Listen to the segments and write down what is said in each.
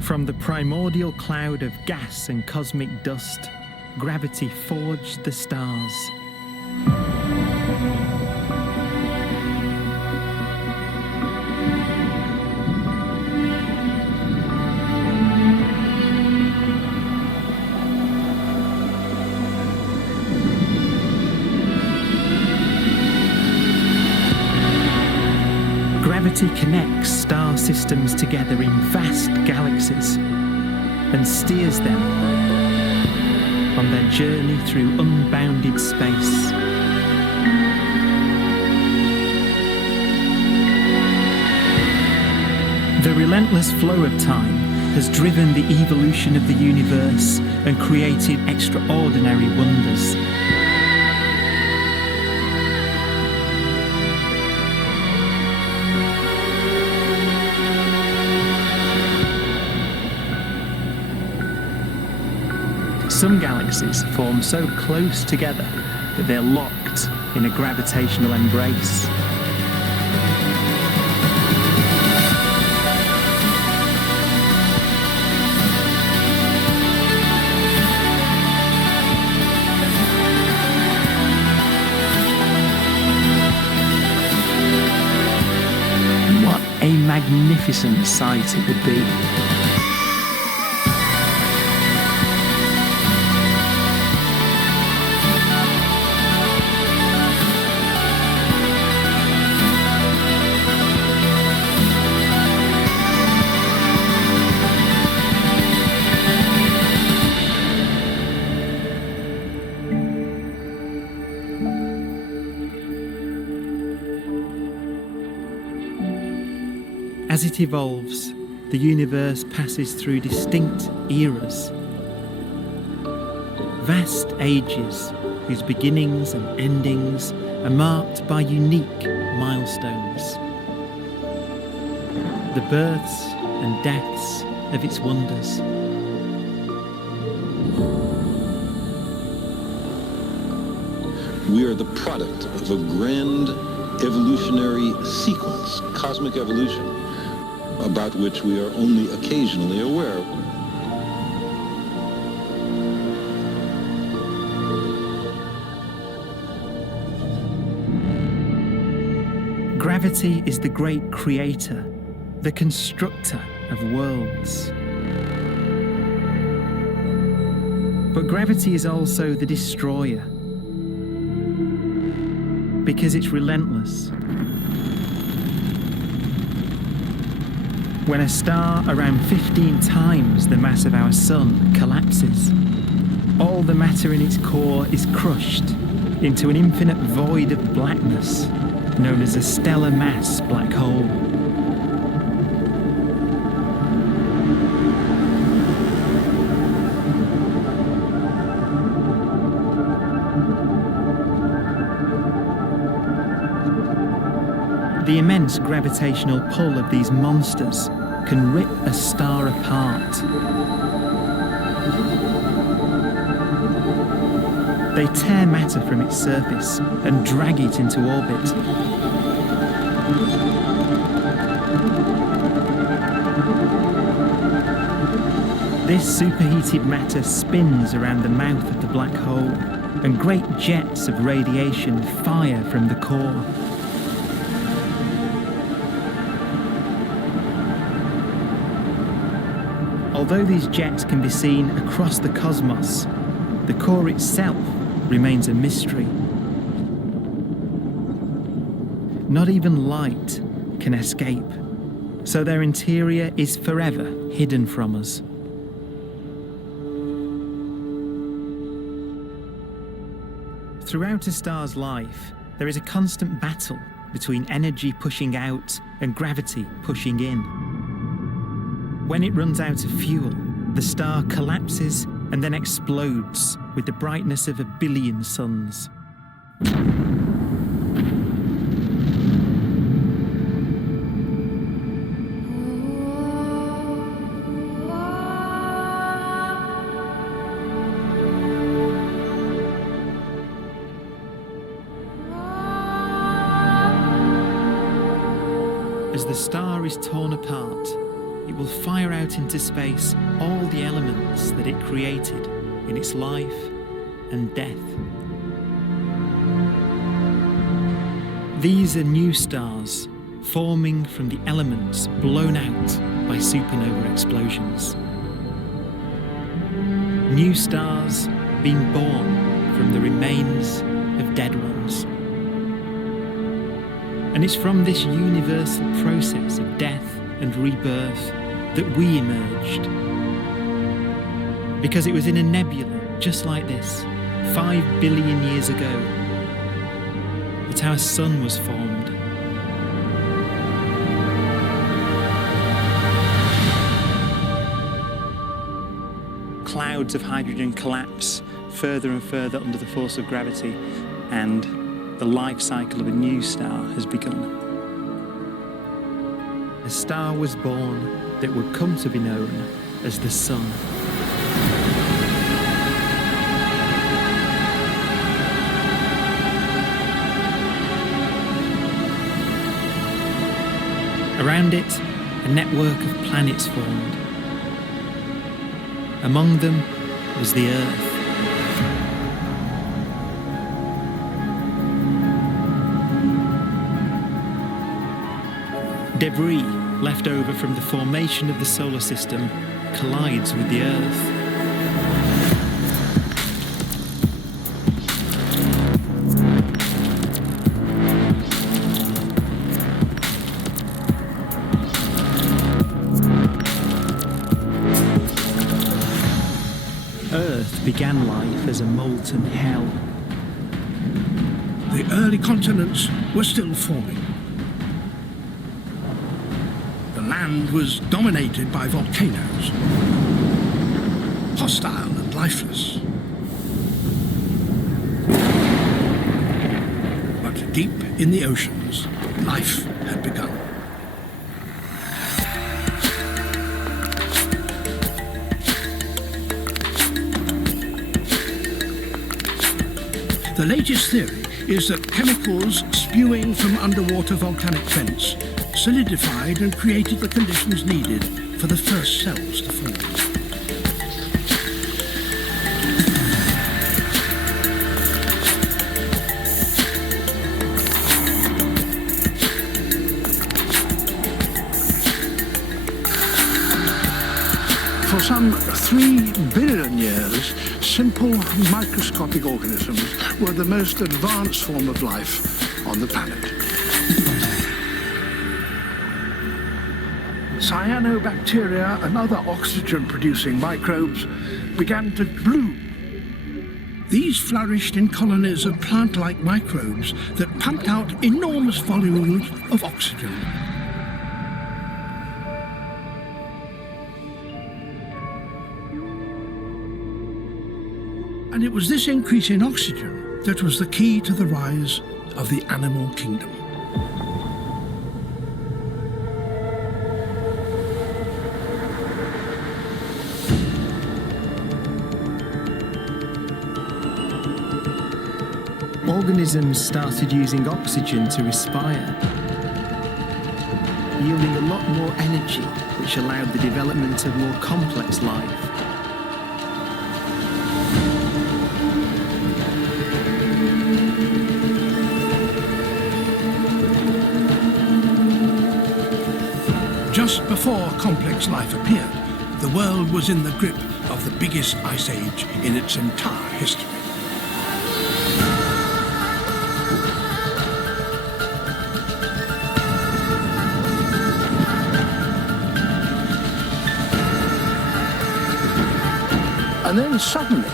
From the primordial cloud of gas and cosmic dust, gravity forged the stars. Gravity connects star systems together in vast galaxies and steers them on their journey through unbounded space. The relentless flow of time has driven the evolution of the universe and created extraordinary wonders. Some galaxies form so close together that they're locked in a gravitational embrace. What a magnificent sight it would be. As it evolves, the universe passes through distinct eras. Vast ages whose beginnings and endings are marked by unique milestones. The births and deaths of its wonders. We are the product of a grand evolutionary sequence, cosmic evolution, about which we are only occasionally aware. Gravity is the great creator, the constructor of worlds. But gravity is also the destroyer, because it's relentless. When a star around 15 times the mass of our sun collapses, all the matter in its core is crushed into an infinite void of blackness known as a stellar mass black hole. The immense gravitational pull of these monsters can rip a star apart. They tear matter from its surface and drag it into orbit. This superheated matter spins around the mouth of the black hole, and great jets of radiation fire from the core. Although these jets can be seen across the cosmos, the core itself remains a mystery. Not even light can escape, so their interior is forever hidden from us. Throughout a star's life, there is a constant battle between energy pushing out and gravity pushing in. When it runs out of fuel, the star collapses and then explodes with the brightness of 1 billion suns. As the star is torn apart, it will fire out into space all the elements that it created in its life and death. These are new stars forming from the elements blown out by supernova explosions. New stars being born from the remains of dead ones. And it's from this universal process of death and rebirth that we emerged. Because it was in a nebula just like this, 5 billion years ago, that our sun was formed. Clouds of hydrogen collapse further and further under the force of gravity, and the life cycle of a new star has begun. A star was born that would come to be known as the Sun. Around it, a network of planets formed. Among them was the Earth. Debris left over from the formation of the solar system collides with the Earth. Earth began life as a molten hell. The early continents were still forming. The land was dominated by volcanoes, hostile and lifeless. But deep in the oceans, life had begun. The latest theory is that chemicals spewing from underwater volcanic vents solidified and created the conditions needed for the first cells to form. For some 3 billion years, simple microscopic organisms were the most advanced form of life on the planet. Cyanobacteria and other oxygen-producing microbes began to bloom. These flourished in colonies of plant-like microbes that pumped out enormous volumes of oxygen. And it was this increase in oxygen that was the key to the rise of the animal kingdom. Organisms started using oxygen to respire, yielding a lot more energy, which allowed the development of more complex life. Just before complex life appeared, the world was in the grip of the biggest ice age in its entire history. And then suddenly,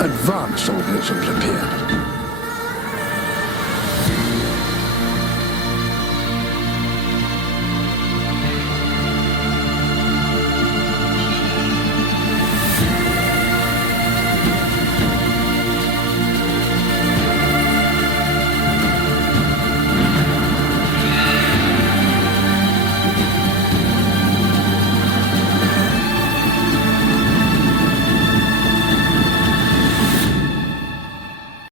advanced organisms appeared.